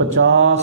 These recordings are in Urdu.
50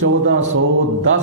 1410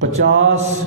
50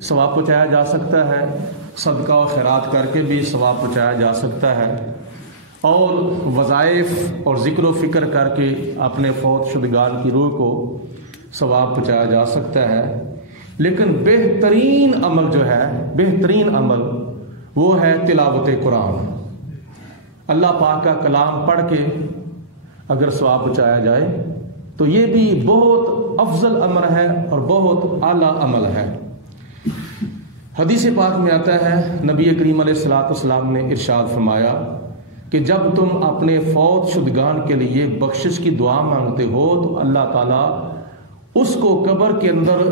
ثواب پہنچایا جا سکتا ہے، صدقہ و خیرات کر کے بھی ثواب پہنچایا جا سکتا ہے، اور وظائف اور ذکر و فکر کر کے اپنے فوت شدگان کی روح کو ثواب پہنچایا جا سکتا ہے۔ لیکن بہترین عمل جو ہے، بہترین عمل وہ ہے تلاوت قرآن۔ اللہ پاک کا کلام پڑھ کے اگر ثواب پہنچایا جائے تو یہ بھی بہت افضل عمل ہے اور بہت اعلیٰ عمل ہے۔ حدیث پاک میں آتا ہے، نبی کریم علیہ الصلوۃ والسلام نے ارشاد فرمایا کہ جب تم اپنے فوت شدگان کے لیے بخشش کی دعا مانگتے ہو تو اللہ تعالیٰ اس کو قبر کے اندر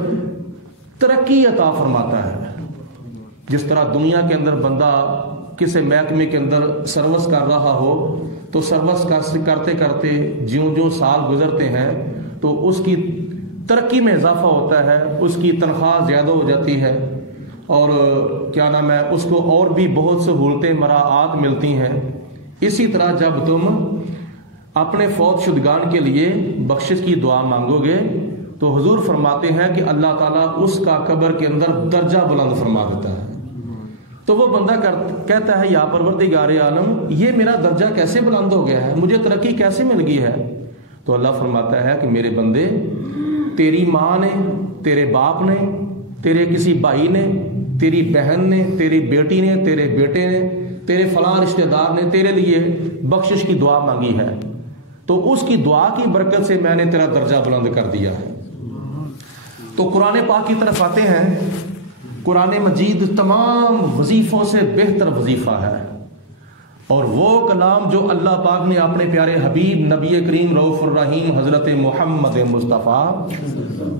ترقی عطا فرماتا ہے۔ جس طرح دنیا کے اندر بندہ کسی محکمے کے اندر سروس کر رہا ہو تو سروس کرتے کرتے جیوں جیوں سال گزرتے ہیں تو اس کی ترقی میں اضافہ ہوتا ہے، اس کی تنخواہ زیادہ ہو جاتی ہے، اور کیا نام ہے، اس کو اور بھی بہت سہولتیں مراعات ملتی ہیں۔ اسی طرح جب تم اپنے فوت شدگان کے لیے بخشش کی دعا مانگو گے تو حضور فرماتے ہیں کہ اللہ تعالیٰ اس کا قبر کے اندر درجہ بلند فرما دیتا ہے۔ تو وہ بندہ کہتا ہے، یا پروردگار عالم، یہ میرا درجہ کیسے بلند ہو گیا ہے، مجھے ترقی کیسے مل گئی ہے؟ تو اللہ فرماتا ہے کہ میرے بندے، تیری ماں نے، تیرے باپ نے، تیرے کسی بھائی نے، تیری بہن نے، تیری بیٹی نے، تیرے بیٹے نے، تیرے فلاں رشتہ دار نے تیرے لیے بخشش کی دعا مانگی ہے، تو اس کی دعا کی برکت سے میں نے تیرا درجہ بلند کر دیا ہے۔ تو قرآن پاک کی طرف آتے ہیں۔ قرآن مجید تمام وظیفوں سے بہتر وظیفہ ہے، اور وہ کلام جو اللہ پاک نے اپنے پیارے حبیب نبی کریم رؤوف الرحیم حضرت محمد مصطفیٰ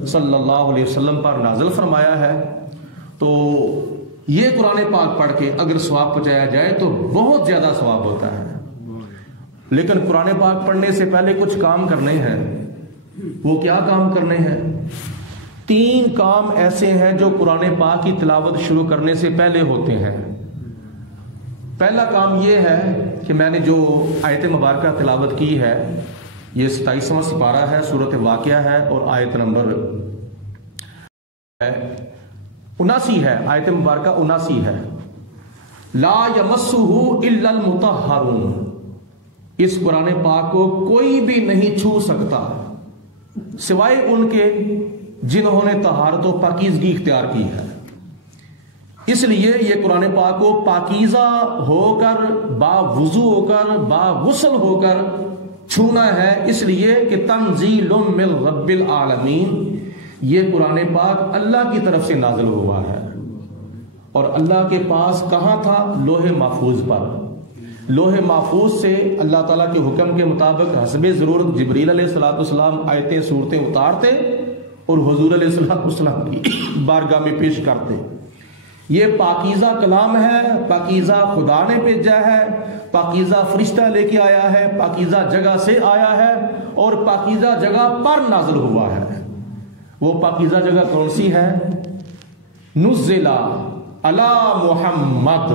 صلی اللہ علیہ وسلم پر نازل فرمایا ہے، تو یہ قرآن پاک پڑھ کے اگر ثواب پہنچایا جائے تو بہت زیادہ ثواب ہوتا ہے۔ لیکن قرآن پاک پڑھنے سے پہلے کچھ کام کرنے ہیں۔ وہ کیا کام کرنے ہیں؟ 3 کام ایسے ہیں جو قرآن پاک کی تلاوت شروع کرنے سے پہلے ہوتے ہیں۔ پہلا کام یہ ہے کہ میں نے جو آیت مبارکہ تلاوت کی ہے، یہ 27واں سپارہ ہے، سورۃ واقعہ ہے، اور آیت نمبر 79 ہے، آیت مبارکہ 79 ہے۔ لا یمسہ الا المطہرون، اس قرآن پاک کو کوئی بھی نہیں چھو سکتا سوائے ان کے جنہوں نے طہارت و پاکیزگی اختیار کی ہے۔ اس لیے یہ قرآن پاک کو پاکیزہ ہو کر، با وضو ہو کر، با غسل ہو کر چھونا ہے، اس لیے کہ تنزیل من رب العالمین، یہ قرآن پاک اللہ کی طرف سے نازل ہوا ہے، اور اللہ کے پاس کہاں تھا؟ لوح محفوظ پر۔ لوح محفوظ سے اللہ تعالیٰ کے حکم کے مطابق حسب ضرورت جبریل علیہ السلام آیتیں صورتیں اتارتے اور حضور علیہ السلام کی بارگاہ میں پیش کرتے۔ یہ پاکیزہ کلام ہے، پاکیزہ خدا نے بھیجا ہے، پاکیزہ فرشتہ لے کے آیا ہے، پاکیزہ جگہ سے آیا ہے، اور پاکیزہ جگہ پر نازل ہوا ہے۔ وہ پاکیزہ جگہ کون سی ہے؟ نزل علی محمد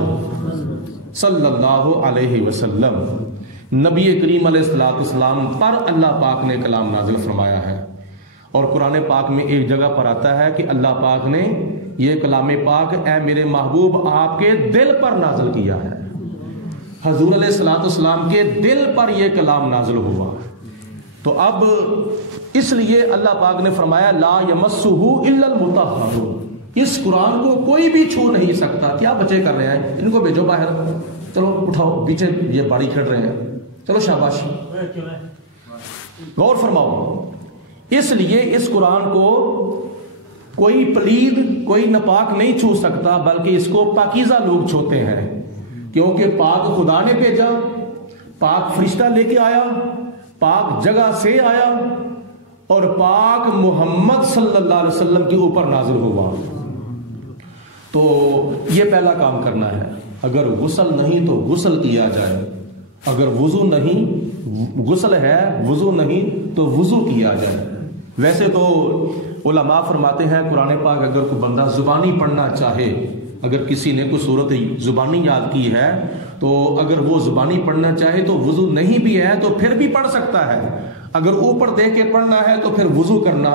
صلی اللہ علیہ وسلم، نبی کریم علیہ السلام پر اللہ پاک نے کلام نازل فرمایا ہے۔ اور قرآن پاک میں ایک جگہ پر آتا ہے کہ اللہ پاک نے یہ کلام پاک اے میرے محبوب آپ کے دل پر نازل کیا ہے۔ حضور علیہ السلام کے دل پر یہ کلام نازل ہوا۔ تو اب اس لیے اللہ پاک نے فرمایا لا یمسہ الا المطہرون، اس قرآن کو کوئی بھی چھو نہیں سکتا۔ کیا بچے کر رہے ہیں؟ ان کو بھیجو باہر، چلو اٹھاؤ، پیچھے یہ باڑی کھیل رہے ہیں، چلو شاباش۔ غور فرماؤ، اس لیے اس قرآن کو کوئی پلید، کوئی ناپاک نہیں چھو سکتا، بلکہ اس کو پاکیزہ لوگ چھوتے ہیں، کیونکہ پاک خدا نے بھیجا، پاک فرشتہ لے کے آیا، پاک جگہ سے آیا، اور پاک محمد صلی اللہ علیہ وسلم کے اوپر نازل ہوا۔ تو یہ پہلا کام کرنا ہے۔ اگر غسل نہیں تو غسل کیا جائے، اگر وضو نہیں، غسل ہے وضو نہیں تو وضو کیا جائے۔ ویسے تو علماء فرماتے ہیں قرآن پاک اگر کوئی بندہ زبانی پڑھنا چاہے، اگر کسی نے کوئی صورت زبانی یاد کی ہے تو اگر وہ زبانی پڑھنا چاہے تو وضو نہیں بھی ہے تو پھر بھی پڑھ سکتا ہے۔ اگر اوپر دیکھ کے پڑھنا ہے تو پھر وضو کرنا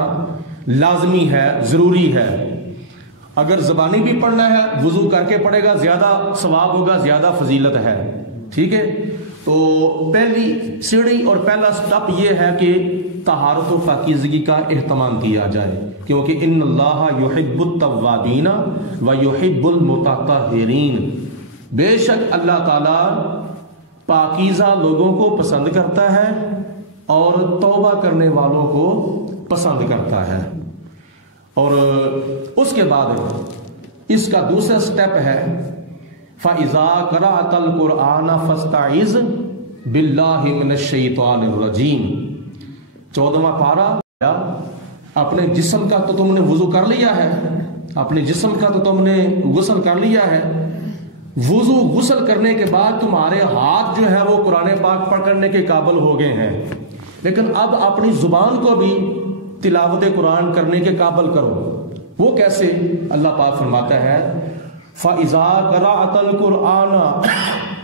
لازمی ہے، ضروری ہے۔ اگر زبانی بھی پڑھنا ہے وضو کر کے پڑھے گا، زیادہ ثواب ہوگا، زیادہ فضیلت ہے، ٹھیک ہے۔ تو پہلی سیڑھی اور پہلا سٹپ یہ ہے کہ طہارت و پاکیزگی کا اہتمام کیا جائے، کیونکہ ان اللہ یحب التوابین و یحب المتطہرین، بے شک اللہ تعالی پاکیزہ لوگوں کو پسند کرتا ہے اور توبہ کرنے والوں کو پسند کرتا ہے۔ اور اس کے بعد اس کا دوسرا سٹیپ ہے فَإِذَا قَرَأْتَ الْقُرْآنَ فَاسْتَعِذْ بِاللَّهِ مِنَ الشَّيْطَانِ الرَّجِيمِ۔ 14واں پارہ، اپنے جسم کا تو تم نے وضو کر لیا ہے، اپنے جسم کا تو تم نے غسل کر لیا ہے، وضو غسل کرنے کے بعد تمہارے ہاتھ جو ہے وہ قرآن پاک پکڑنے کے قابل ہو گئے ہیں، لیکن اب اپنی زبان کو بھی تلاوت قرآن کرنے کے قابل کرو۔ وہ کیسے؟ اللہ پاک فرماتا ہے فَإِذَا قَرَأْتَ الْقُرْآنَ،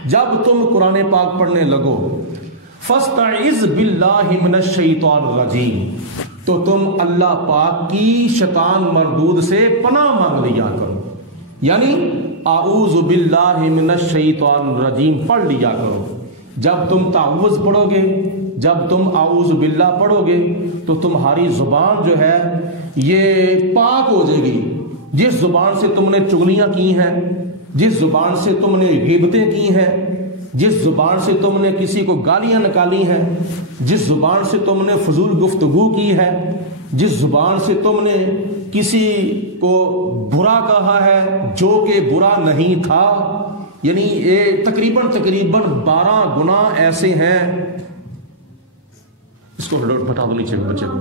جب تم قرآن پاک پڑھنے لگو، فَاسْتَعِذْ بِاللَّهِ مِنَ الشَّيْطَانِ الرَّجِيمِ، تو تم اللہ پاک کی شیطان مردود سے پناہ مانگ لیا کرو، یعنی اعوذ باللہ من الشیطان الرجیم پڑھ لیا کرو۔ جب تم تعوذ پڑھو گے، جب تم اعوذ باللہ پڑھو گے تو تمہاری زبان جو ہے یہ پاک ہو جائے گی۔ جس زبان سے تم نے چغلیاں کی ہیں، جس زبان سے تم نے غیبتیں کی ہیں، جس زبان سے تم نے کسی کو گالیاں نکالی ہیں، جس زبان سے تم نے فضول گفتگو کی ہے، جس زبان سے تم نے کسی کو برا کہا ہے جو کہ برا نہیں تھا، یعنی یہ تقریباً 12 گناہ ایسے ہیں، اس کو بتا دو نیچے بچے کو،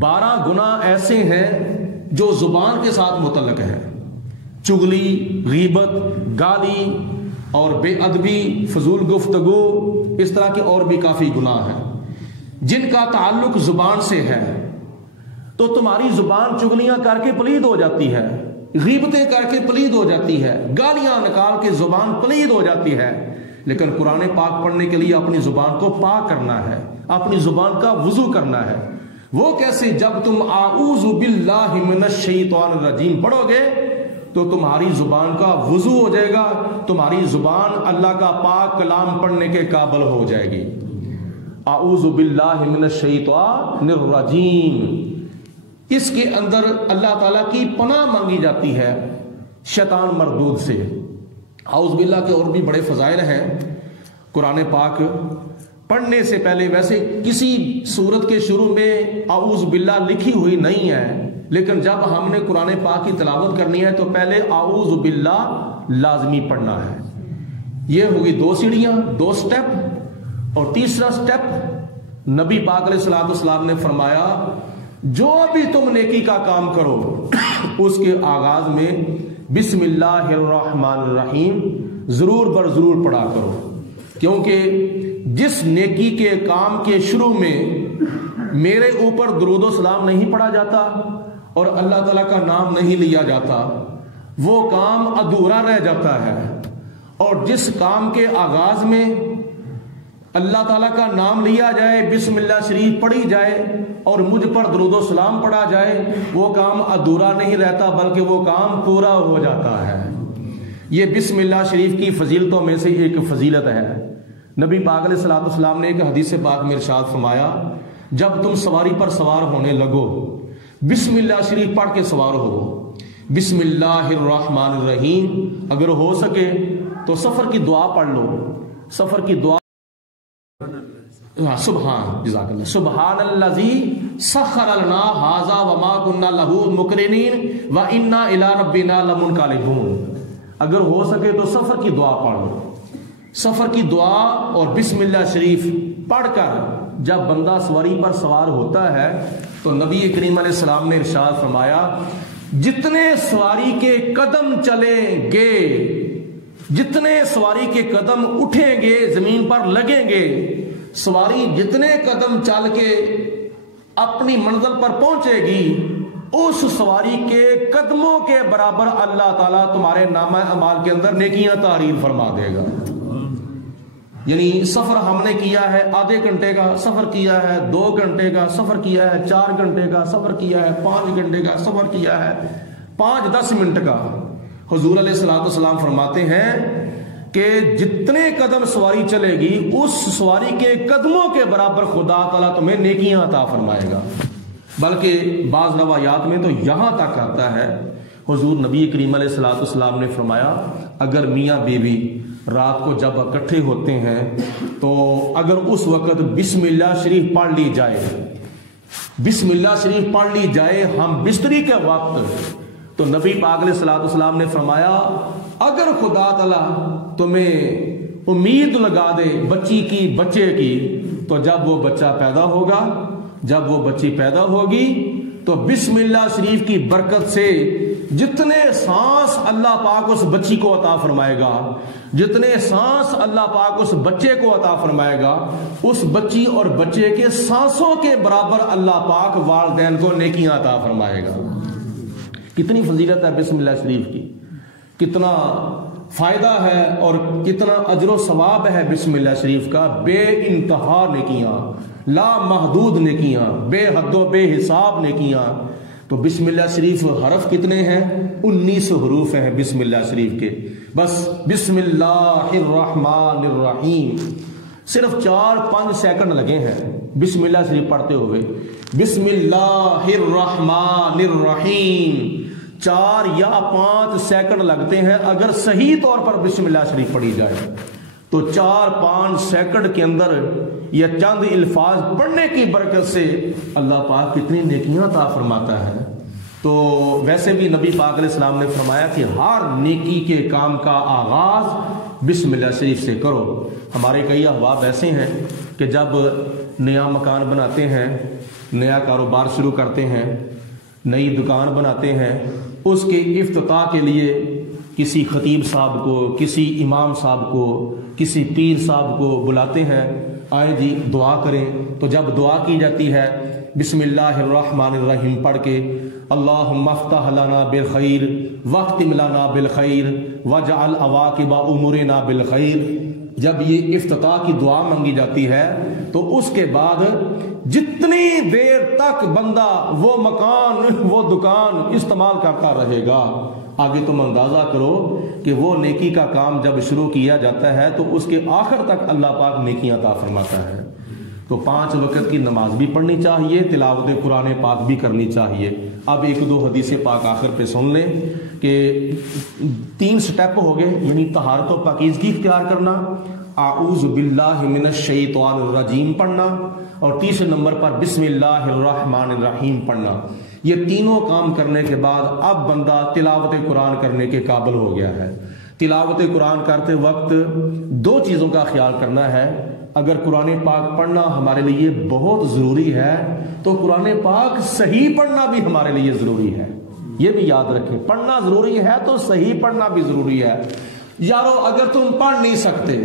12 گناہ ایسے ہیں جو زبان کے ساتھ متعلق ہے، چغلی، غیبت، گالی اور بے ادبی، فضول گفتگو، اس طرح کے اور بھی کافی گناہ ہیں جن کا تعلق زبان سے ہے۔ تو تمہاری زبان چغلیاں کر کے پلید ہو جاتی ہے، غیبتیں کر کے پلید ہو جاتی ہے، گالیاں نکال کے زبان پلید ہو جاتی ہے، لیکن قرآن پاک پڑھنے کے لیے اپنی زبان کو پاک کرنا ہے، اپنی زبان کا وضو کرنا ہے۔ وہ کیسے؟ جب تم اعوذ باللہ من الشیطان الرجیم پڑھو گے تو تمہاری زبان کا وضو ہو جائے گا، تمہاری زبان اللہ کا پاک کلام پڑھنے کے قابل ہو جائے گی۔ اعوذ باللہ من الشیطان الرجیم، اس کے اندر اللہ تعالیٰ کی پناہ مانگی جاتی ہے شیطان مردود سے۔ اعوذ باللہ کے اور بھی بڑے فضائل ہیں۔ قرآن پاک پڑھنے سے پہلے ویسے کسی سورت کے شروع میں اعوذ باللہ لکھی ہوئی نہیں ہے، لیکن جب ہم نے قرآن پاک کی تلاوت کرنی ہے تو پہلے اعوذ باللہ لازمی پڑھنا ہے۔ یہ ہوگی 2 سیڑھیاں، 2 سٹیپ۔ اور تیسرا سٹیپ، نبی پاک علیہ الصلوۃ والسلام نے فرمایا جو بھی تم نیکی کا کام کرو اس کے آغاز میں بسم اللہ الرحمن الرحیم ضرور بر ضرور پڑھا کرو، کیونکہ جس نیکی کے کام کے شروع میں میرے اوپر درود و سلام نہیں پڑھا جاتا اور اللہ تعالیٰ کا نام نہیں لیا جاتا وہ کام ادھورا رہ جاتا ہے، اور جس کام کے آغاز میں اللہ تعالیٰ کا نام لیا جائے، بسم اللہ شریف پڑھی جائے اور مجھ پر درود و سلام پڑھا جائے، وہ کام ادھورا نہیں رہتا بلکہ وہ کام پورا ہو جاتا ہے۔ یہ بسم اللہ شریف کی فضیلتوں میں سے ایک فضیلت ہے۔ نبی پاک علیہ الصلوۃ والسلام نے ایک حدیث پاک میں ارشاد فرمایا جب تم سواری پر سوار ہونے لگو بسم اللہ شریف پڑھ کے سوار ہو، بسم اللہ الرحمن الرحیم، اگر ہو سکے تو سفر کی دعا پڑھ لو۔ سفر کی دعا سبحان، جزاک اللہ، سبحان الذی سخر لنا ھذا وما كنا له مقرنین وانا الی ربنا لمنقلبون۔ اگر ہو سکے تو سفر کی دعا پڑھ لو۔ سفر کی دعا اور بسم اللہ شریف پڑھ کر جب بندہ سواری پر سوار ہوتا ہے تو نبی کریم علیہ السلام نے ارشاد فرمایا جتنے سواری کے قدم چلیں گے، جتنے سواری کے قدم اٹھیں گے زمین پر لگیں گے، سواری جتنے قدم چل کے اپنی منزل پر پہنچے گی اس سواری کے قدموں کے برابر اللہ تعالیٰ تمہارے نامہ اعمال کے اندر نیکیاں تحریر فرما دے گا۔ یعنی سفر ہم نے کیا ہے آدھے گھنٹے کا، سفر کیا ہے 2 گھنٹے کا، سفر کیا ہے 4 گھنٹے کا، سفر کیا ہے 5 گھنٹے کا، سفر کیا ہے 5-10 منٹ کا حضور علیہ الصلوۃ والسلام فرماتے ہیں کہ جتنے قدم سواری چلے گی اس سواری کے قدموں کے برابر خدا تعالیٰ تمہیں نیکیاں عطا فرمائے گا. بلکہ بعض روایات میں تو یہاں تک آتا ہے حضور نبی کریم علیہ الصلوۃ والسلام نے فرمایا اگر میاں بیوی رات کو جب اکٹھے ہوتے ہیں تو اگر اس وقت بسم اللہ شریف پڑھ لی جائے، بسم اللہ شریف پڑھ لی جائے ہم بستری کے وقت، تو نبی پاک علیہ الصلوۃ والسلام نے فرمایا اگر خدا تعالیٰ تمہیں امید لگا دے بچی کی، بچے کی، تو جب وہ بچہ پیدا ہوگا، جب وہ بچی پیدا ہوگی تو بسم اللہ شریف کی برکت سے جتنے سانس اللہ پاک اس بچی کو عطا فرمائے گا، جتنے سانس اللہ پاک اس بچے کو عطا فرمائے گا، اس بچی اور بچے کے سانسوں کے برابر اللہ پاک والدین کو نیکیاں عطا فرمائے گا. کتنی فضیلت ہے بسم اللہ شریف کی، کتنا فائدہ ہے اور کتنا اجر و ثواب ہے بسم اللہ شریف کا. بے انتہا نیکیاں، لا محدود نیکیاں، بے حد و بے حساب نیکیاں. تو بسم اللہ شریف حرف کتنے ہیں؟ 19 حروف ہیں بسم اللہ شریف کے. بس بسم اللہ الرحمن الرحیم صرف 4-5 سیکنڈ لگے ہیں بسم اللہ شریف پڑھتے ہوئے. بسم اللہ الرحمن الرحیم 4 یا 5 سیکنڈ لگتے ہیں اگر صحیح طور پر بسم اللہ شریف پڑھی جائے. تو 4-5 سیکنڈ کے اندر یہ چند الفاظ پڑھنے کی برکت سے اللہ پاک کتنی نیکیاں عطا فرماتا ہے. تو ویسے بھی نبی پاک علیہ السلام نے فرمایا کہ ہر نیکی کے کام کا آغاز بسم اللہ شریف سے کرو. ہمارے کئی احباب ایسے ہیں کہ جب نیا مکان بناتے ہیں، نیا کاروبار شروع کرتے ہیں، نئی دکان بناتے ہیں، اس کے افتتاح کے لیے کسی خطیب صاحب کو، کسی امام صاحب کو، کسی پیر صاحب کو بلاتے ہیں، آئے جی دعا کریں. تو جب دعا کی جاتی ہے بسم اللہ الرحمن الرحیم پڑھ کے اللہم افتح لنا بالخیر واختم لنا بالخیر واجعل عواقب امورنا بالخیر، جب یہ افتتاح کی دعا مانگی جاتی ہے تو اس کے بعد جتنی دیر تک بندہ وہ مکان، وہ دکان استعمال کرتا رہے گا، آگے تم اندازہ کرو کہ وہ نیکی کا کام جب شروع کیا جاتا ہے تو اس کے آخر تک اللہ پاک نیکیاں عطا فرماتا ہے. تو 5 وقت کی نماز بھی پڑھنی چاہیے، تلاوت قرآن پاک بھی کرنی چاہیے. اب 1-2 حدیث پاک آخر پہ سن لیں کہ 3 سٹیپ ہو گئے، یعنی طہارت و پاکیزگی اختیار کرنا، اعوذ باللہ من الشیطان الرجیم پڑھنا، اور تیسرے نمبر پر بسم اللہ الرحمن الرحیم پڑھنا. یہ تینوں کام کرنے کے بعد اب بندہ تلاوت قرآن کرنے کے قابل ہو گیا ہے. تلاوت قرآن کرتے وقت 2 چیزوں کا خیال کرنا ہے. اگر قرآن پاک پڑھنا ہمارے لیے بہت ضروری ہے تو قرآن پاک صحیح پڑھنا بھی ہمارے لیے ضروری ہے. یہ بھی یاد رکھیں، پڑھنا ضروری ہے تو صحیح پڑھنا بھی ضروری ہے. یارو اگر تم پڑھ نہیں سکتے،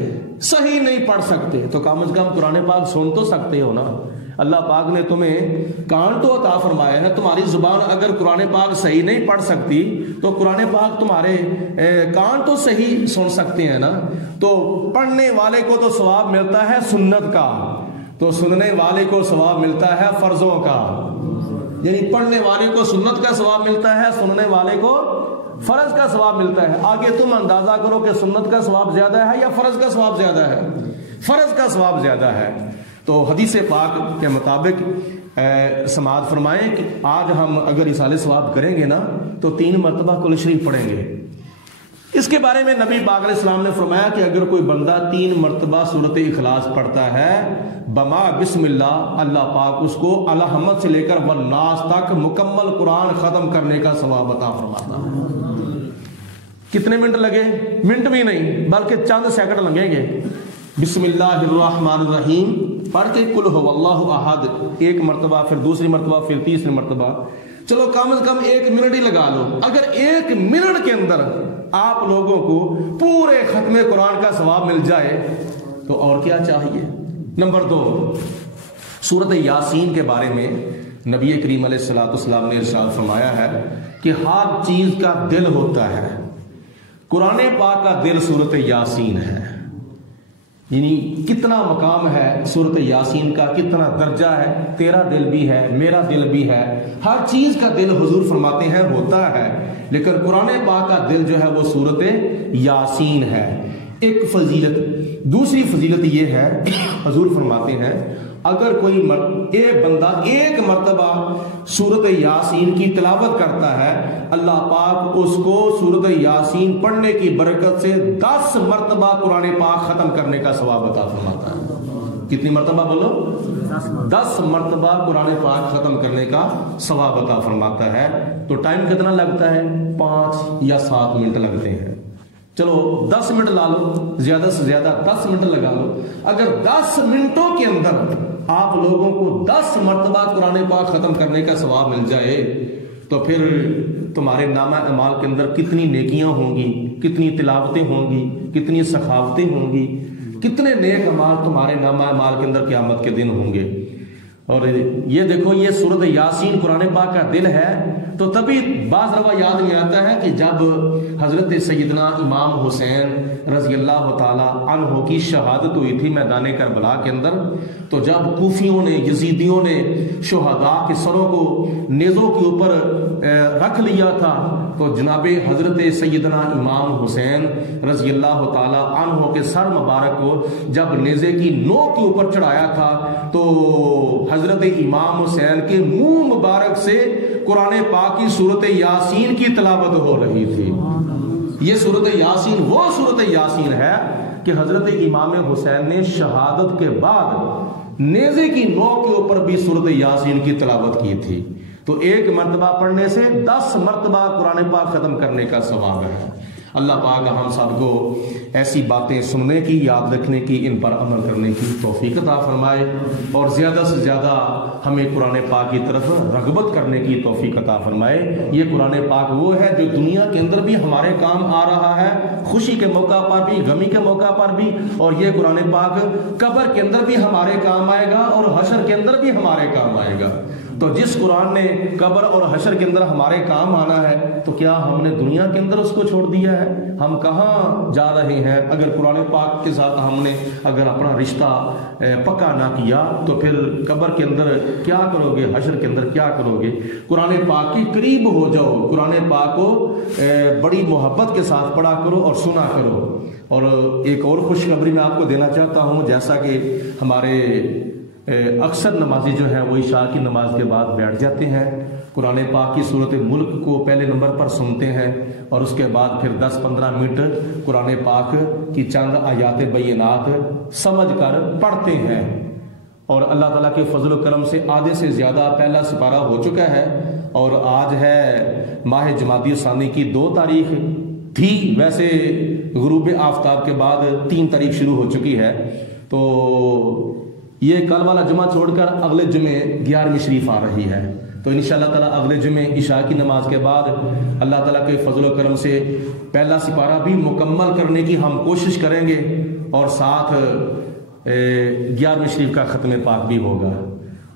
صحیح نہیں پڑھ سکتے، تو کم از کم قرآن پاک سن تو سکتے ہو نا. اللہ پاک نے تمہیں کان تو عطا فرمایا ہے، تمہاری زبان اگر قرآن پاک صحیح نہیں پڑھ سکتی تو قرآن پاک تمہارے کان تو صحیح سن سکتے ہیں نا. تو پڑھنے والے کو تو ثواب ملتا ہے سنت کا، تو سننے والے کو ثواب ملتا ہے فرضوں کا. یعنی پڑھنے والے کو سنت کا ثواب ملتا ہے، سننے والے کو فرض کا ثواب ملتا ہے. آگے تم اندازہ کرو کہ سنت کا ثواب زیادہ ہے یا فرض کا ثواب زیادہ ہے؟ فرض کا ثواب زیادہ ہے. تو حدیث پاک کے مطابق سماعت فرمائیں کہ آج ہم اگر اصالہ ثواب کریں گے نا تو 3 مرتبہ کل شریف پڑھیں گے. اس کے بارے میں نبی پاک علیہ السلام نے فرمایا کہ اگر کوئی بندہ 3 مرتبہ سورۃ اخلاص پڑھتا ہے بما بسم اللہ، اللہ پاک اس کو الحمد سے لے کر والناس تک مکمل قرآن ختم کرنے کا ثواب عطا فرماتا ہے. کتنے منٹ لگے؟ منٹ بھی نہیں بلکہ چند سیکنڈ لگیں گے. بسم اللہ الرحمن الرحیم پڑھ کے قل هو اللہ احد 1 مرتبہ، پھر دوسری مرتبہ، پھر تیسری مرتبہ. چلو کم از کم 1 منٹ ہی لگا لو. اگر 1 منٹ کے اندر آپ لوگوں کو پورے ختم قرآن کا ثواب مل جائے تو اور کیا چاہیے. نمبر 2، سورۃ یاسین کے بارے میں نبی کریم علیہ الصلوۃ والسلام نے ارشاد فرمایا ہے کہ ہر چیز کا دل ہوتا ہے، قرآن پاک کا دل سورۃ یاسین ہے. یعنی کتنا مقام ہے سورۃ یاسین کا، کتنا درجہ ہے. تیرا دل بھی ہے، میرا دل بھی ہے، ہر چیز کا دل حضور فرماتے ہیں ہوتا ہے. لیکن قرآن پاک کا دل جو ہے وہ سورت یاسین ہے. ایک فضیلت. دوسری فضیلت یہ ہے، حضور فرماتے ہیں اگر کوئی بندہ ایک مرتبہ سورت یاسین کی تلاوت کرتا ہے، اللہ پاک اس کو سورت یاسین پڑھنے کی برکت سے 10 مرتبہ قرآن پاک ختم کرنے کا ثواب عطا فرماتا ہے. کتنی مرتبہ بولو؟ 10 مرتبہ قرآن پاک ختم کرنے کا ثواب عطا فرماتا ہے. تو ٹائم کتنا لگتا ہے؟ 5 یا 7 منٹ لگتے ہیں. چلو 10 منٹ لا لو، زیادہ سے زیادہ 10 منٹ لگا لو. اگر 10 منٹوں کے اندر آپ لوگوں کو 10 مرتبہ قرآن پاک ختم کرنے کا ثواب مل جائے تو پھر تمہارے نامہ اعمال کے اندر کتنی نیکیاں ہوں گی، کتنی تلاوتیں ہوں گی، کتنی سخاوتیں ہوں گی، کتنے نیک اعمال تمہارے نامہ اعمال کے اندر قیامت کے دن ہوں گے. اور یہ دیکھو، یہ سورت یاسین قرآن پاک کا دل ہے. تو تبھی بعض دفعہ یاد نہیں آتا ہے کہ جب حضرت سیدنا امام حسین رضی اللہ تعالی عنہ کی شہادت ہوئی تھی میدان کربلا کے اندر، تو جب کوفیوں نے، یزیدیوں نے شہداء کے سروں کو نیزوں کے اوپر رکھ لیا تھا، تو جناب حضرت سیدنا امام حسین رضی اللہ تعالی عنہ کے سر مبارک کو جب نیزے کی نوک کے اوپر چڑھایا تھا تو حضرت امام حسین کے منہ مبارک سے قرآن پاک کی سورت یاسین کی تلاوت ہو رہی تھی. یہ سورت یاسین وہ سورت یاسین ہے کہ حضرت امام حسین نے شہادت کے بعد نیزے کی نوک کے اوپر بھی سورت یاسین کی تلاوت کی تھی. تو ایک مرتبہ پڑھنے سے 10 مرتبہ قرآن پاک ختم کرنے کا ثواب ہے. اللہ پاک ہم سب کو ایسی باتیں سننے کی، یاد رکھنے کی، ان پر عمل کرنے کی توفیق عطا فرمائے، اور زیادہ سے زیادہ ہمیں قرآن پاک کی طرف رغبت کرنے کی توفیق عطا فرمائے. یہ قرآن پاک وہ ہے جو دنیا کے اندر بھی ہمارے کام آ رہا ہے، خوشی کے موقع پر بھی، غمی کے موقع پر بھی، اور یہ قرآن پاک قبر کے اندر بھی ہمارے کام آئے گا اور حشر کے اندر بھی ہمارے کام آئے گا. تو جس قرآن نے قبر اور حشر کے اندر ہمارے کام آنا ہے، تو کیا ہم نے دنیا کے اندر اس کو چھوڑ دیا ہے؟ ہم کہاں جا رہے ہیں؟ اگر قرآن پاک کے ساتھ ہم نے اگر اپنا رشتہ پکا نہ کیا تو پھر قبر کے اندر کیا کرو گے، حشر کے اندر کیا کرو گے؟ قرآن پاک کے قریب ہو جاؤ، قرآن پاک کو بڑی محبت کے ساتھ پڑھا کرو اور سنا کرو. اور ایک اور خوشخبری میں آپ کو دینا چاہتا ہوں، جیسا کہ ہمارے اکثر نمازی جو ہیں وہ عشاء کی نماز کے بعد بیٹھ جاتے ہیں، قرآن پاک کی سورت ملک کو پہلے نمبر پر سنتے ہیں، اور اس کے بعد پھر 10-15 منٹ قرآن پاک کی چند آیات بینات سمجھ کر پڑھتے ہیں. اور اللہ تعالیٰ کے فضل و کرم سے آدھے سے زیادہ پہلا سپارہ ہو چکا ہے، اور آج ہے ماہ جمادی الثانی کی 2 تاریخ تھی. ویسے غروب آفتاب کے بعد 3 تاریخ شروع ہو چکی ہے. تو یہ کل والا جمعہ چھوڑ کر اگلے جمعے 11ویں شریف آ رہی ہے. تو انشاءاللہ تعالیٰ اگلے جمعے عشاء کی نماز کے بعد اللہ تعالیٰ کے فضل و کرم سے پہلا سپارہ بھی مکمل کرنے کی ہم کوشش کریں گے، اور ساتھ 11ویں شریف کا ختم پاک بھی ہوگا،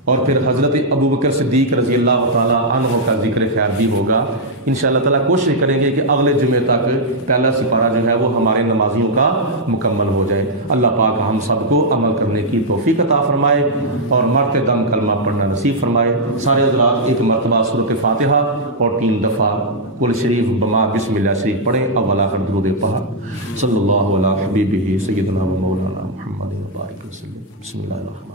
اور پھر حضرت ابوبکر صدیق رضی اللہ تعالیٰ عنہ کا ذکر خیر بھی ہوگا. انشاءاللہ تعالیٰ کوشش کریں گے کہ اگلے جمعے تک پہلا سپارہ جو ہے وہ ہمارے نمازیوں کا مکمل ہو جائے. اللہ پاک ہم سب کو عمل کرنے کی توفیق عطا فرمائے اور مرتے دم کلمہ پڑھنا نصیب فرمائے. سارے حضرات ایک مرتبہ سورۃ فاتحہ اور 3 دفعہ کل شریف بما بسم اللہ شریف پڑھیں. اول آخر درود پاک صلی اللہ علیہ حبیبہ سیدنا و مولانا محمد وبارک وسلم. بسم اللہ الرحمن